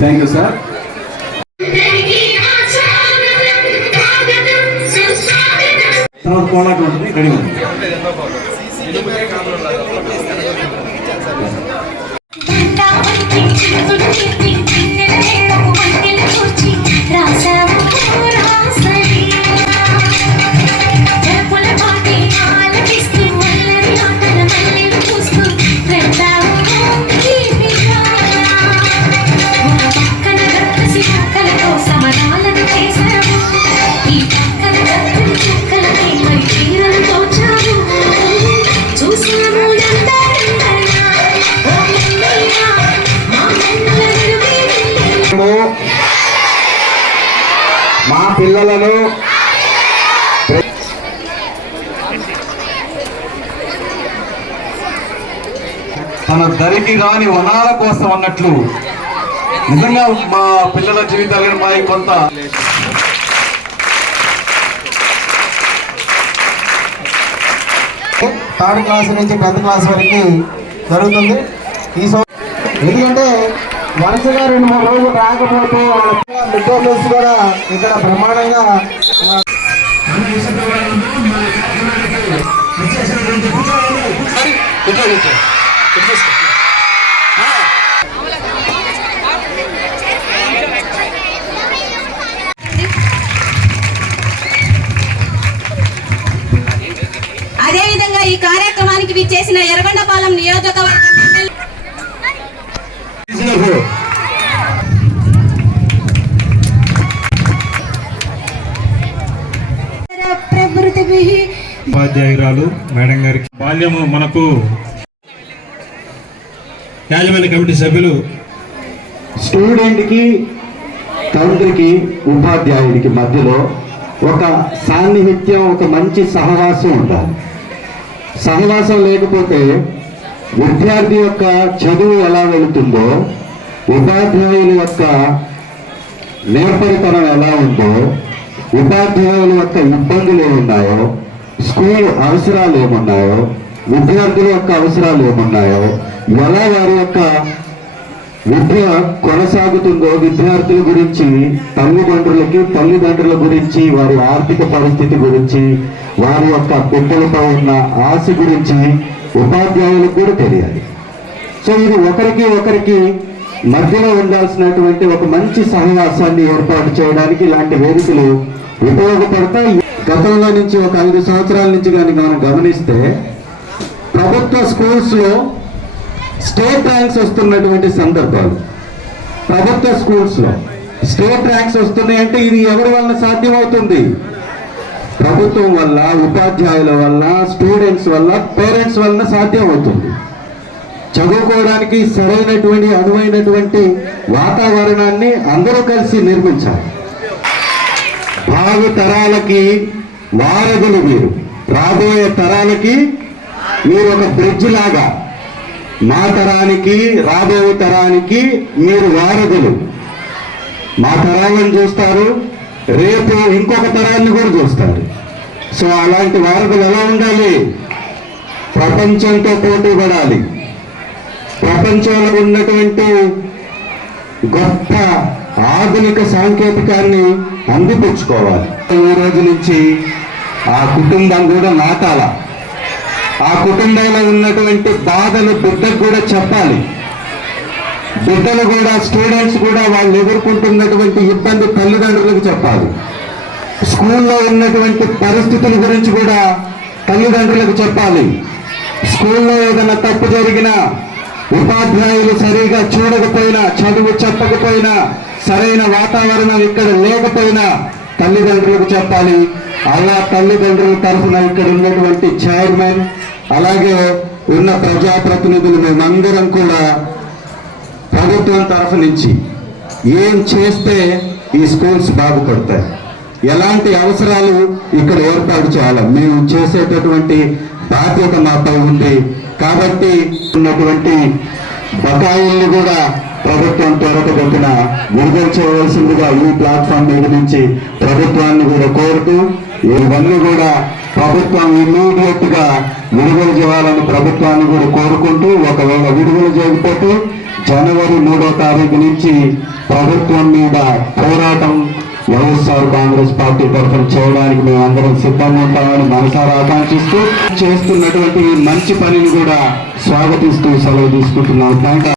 Thank you sir. తర్వాత కోలాటం ఉంటుంది, ready ఉంది. మా పిల్లలను తన దరికి రాని వనాల కోసం అన్నట్లు నిజంగా మా పిల్లల జీవితాలను మా కొంత థర్డ్ క్లాస్ నుంచి 10th క్లాస్ వరకు జరుగుతుంది. ఎందుకంటే వరుసగా 2-3 రోజులు రాకపోతే మిడ్ డే మీల్స్ కూడా ఇక్కడ బ్రహ్మాండంగా అదేవిధంగా ఈ కార్యక్రమానికి విచ్చేసిన ఎర్రగొండపాలెం నియోజకవర్గం ఉపాధ్యాయురాలు మేడం గారికి బాల్యము మనకు యాజమాన్య కమిటీ సభ్యులు స్టూడెంట్కి తండ్రికి ఉపాధ్యాయుడికి మధ్యలో ఒక సాన్నిహిత్యం, ఒక మంచి సహవాసం ఉండాలి. సహవాసం లేకపోతే విద్యార్థి యొక్క చదువు ఎలా వెళుతుందో, ఉపాధ్యాయుల యొక్క నేర్పరితనం ఎలా ఉందో, ఉపాధ్యాయుల యొక్క ఇబ్బందులు ఏమున్నాయో, స్కూల్ అవసరాలు ఏమున్నాయో, విద్యార్థుల యొక్క అవసరాలు ఏమున్నాయో, ఎలా వారి యొక్క విద్య కొనసాగుతుందో, విద్యార్థుల గురించి తల్లిదండ్రుల గురించి, వారి ఆర్థిక పరిస్థితి గురించి, వారి యొక్క బిడ్డలతో ఉన్న ఆశ గురించి ఉపాధ్యాయులకు కూడా తెలియాలి. సో ఇది ఒకరికి మధ్యలో ఉండాల్సినటువంటి ఒక మంచి సహవాసాన్ని ఏర్పాటు చేయడానికి ఇలాంటి వేదికలు ఉపయోగపడతాయి. గతంలో నుంచి ఒక 5 సంవత్సరాల నుంచి కానీ మనం గమనిస్తే ప్రభుత్వ స్కూల్స్లో స్టేట్ ర్యాంక్స్ వస్తున్నటువంటి సందర్భాలు, ప్రభుత్వ స్కూల్స్లో స్టేట్ ర్యాంక్స్ వస్తున్నాయంటే ఇది ఎవరి వల్ల సాధ్యమవుతుంది? ప్రభుత్వం వల్ల, ఉపాధ్యాయుల వల్ల, స్టూడెంట్స్ వల్ల, పేరెంట్స్ వల్ల సాధ్యమవుతుంది. చదువుకోవడానికి సరైనటువంటి అనువైనటువంటి వాతావరణాన్ని అందరూ కలిసి నిర్మించాలి. భావి తరాలకి వారధులు మీరు, రాబోయే తరాలకి మీరు ఒక బ్రిడ్జ్ లాగా, మా తరానికి రాబోయే తరానికి మీరు వారధులు. మా తరాలను చూస్తారు, రేపు ఇంకొక తరాన్ని కూడా చూస్తారు. సో అలాంటి వారధులు ఎలా ఉండాలి? ప్రపంచంతో పోటీ పడాలి. ప్రపంచంలో ఉన్నటువంటి గొప్ప ఆధునిక సాంకేతికాన్ని అందిపుచ్చుకోవాలి. ఈ రోజు నుంచి ఆ కుటుంబం కూడా నాటాల. ఆ కుటుంబంలో ఉన్నటువంటి బాధలు బిడ్డకు కూడా చెప్పాలి. బిడ్డలు కూడా, స్టూడెంట్స్ కూడా వాళ్ళు ఎదుర్కొంటున్నటువంటి ఇబ్బంది తల్లిదండ్రులకు చెప్పాలి. స్కూల్లో ఉన్నటువంటి పరిస్థితుల గురించి కూడా తల్లిదండ్రులకు చెప్పాలి. స్కూల్లో ఏదైనా తప్పు జరిగినా, ఉపాధ్యాయులు సరిగా చూడకపోయినా, చదువు చెప్పకపోయినా, సరైన వాతావరణం ఇక్కడ లేకపోయినా తల్లిదండ్రులకు చెప్పాలి. అలా తల్లిదండ్రుల తరఫున ఇక్కడ ఉన్నటువంటి చైర్మన్, అలాగే ఉన్న ప్రజాప్రతినిధులు మేమందరం కూడా ప్రభుత్వం తరఫు నుంచి ఏం చేస్తే ఈ స్కూల్స్ బాగుపడతాయి, ఎలాంటి అవసరాలు ఇక్కడ ఏర్పాటు చేయాలి, మేము చేసేటటువంటి బాధ్యత మాపై ఉంది. కాబట్టి ఉన్నటువంటి బకాయిల్ని కూడా ప్రభుత్వం త్వరగతిన విడుదల చేయవలసిందిగా ఈ ప్లాట్ఫామ్ మీద నుంచి ప్రభుత్వాన్ని కూడా కోరుతూ, ఇవన్నీ కూడా ప్రభుత్వం ఇమ్మీడియట్ గా విడుదల చేయాలని ప్రభుత్వాన్ని కూడా కోరుకుంటూ, ఒకవేళ విడుదల చేయకపోతే జనవరి 3వ తారీఖు నుంచి ప్రభుత్వం మీద పోరాటం వైఎస్ఆర్ కాంగ్రెస్ పార్టీ తరఫున చేయడానికి మేము అందరం సిద్ధంగా ఉంటామని మనసారా ఆకాంక్షిస్తూ చేస్తున్నటువంటి మంచి పనిని కూడా స్వాగతిస్తూ సెలవు తీసుకుంటున్నాం.